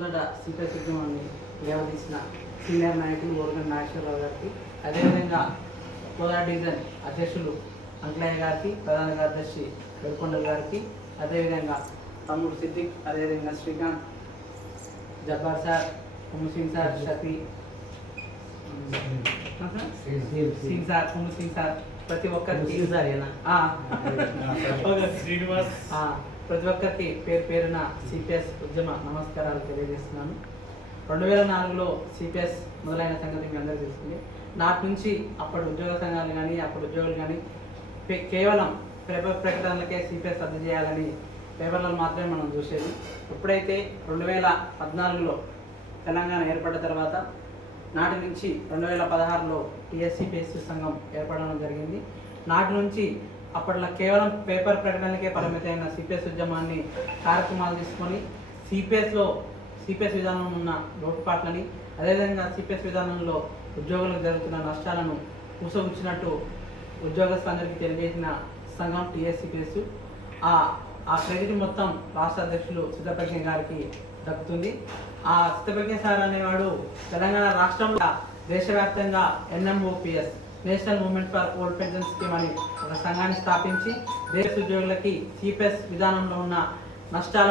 CPS ఉద్యమాన్ని లేవదీసిన senior నాయకులు ఓరగంటి నాగేశ్వరరావు గారికి, అదేవిధంగా కోదాడ డివిజన్ అధ్యక్షులు అంకలయ్య గారికి, ప్రధాన కార్యదర్శి వెల్కొండల్ గారికి, అదేవిధంగా తమ్ముడు సిద్దిక్, అదేవిధంగా Srikanth, Jabbar sir, Singh sir, Shafi Singh sir, Singh sir, ప్రతి ఒక్కరికి ప్రతి ఒక్కరికి పేరు పేరున సిపిఎస్ ఉద్యమ నమస్కారాలు తెలియజేస్తున్నాను. 2004లో సిపిఎస్ మొదలైన సంగతి మీ అందరికీ తెలిసింది. నాటి నుంచి అప్పటి ఉద్యోగ సంఘాలు కానీ అప్పటి ఉద్యోగులు కానీ కేవలం పేపర్ ప్రకటనలకే సిపిఎస్ రద్దు చేయాలని పేపర్లను మాత్రమే మనం చూసేది. ఎప్పుడైతే 2014లో తెలంగాణ ఏర్పడ్డ తర్వాత నాటి నుంచి 2016లో టీఎస్సీపీఎస్సీ సంఘం ఏర్పడడం జరిగింది. నాటి నుంచి అప్పట్లో కేవలం పేపర్ ప్రకటనలకే పరిమితమైన సిపిఎస్ ఉద్యమాన్ని కార్యక్రమాలు తీసుకొని సిపిఎస్ విధానంలో ఉన్న లోటుపాట్లని, అదేవిధంగా సిపిఎస్ విధానంలో ఉద్యోగులకు జరుగుతున్న నష్టాలను పూసగుచ్చినట్టు ఉద్యోగస్తులందరికీ తెలియజేసిన సంఘం టీఎస్సీపీఎస్. ఆ క్రెడిట్ మొత్తం రాష్ట్ర అధ్యక్షులు సిద్ధప్రజ్ఞ గారికి దక్కుతుంది. ఆ సిద్ధప్రజ్ఞ సార్ అనేవాడు తెలంగాణ రాష్ట్రంలో దేశవ్యాప్తంగా NMOPS, national movement for old pension scheme అని ఒక సంఘాన్ని స్థాపించి దేశ ఉద్యోగులకి సిపిఎస్ విధానంలో ఉన్న నష్టాల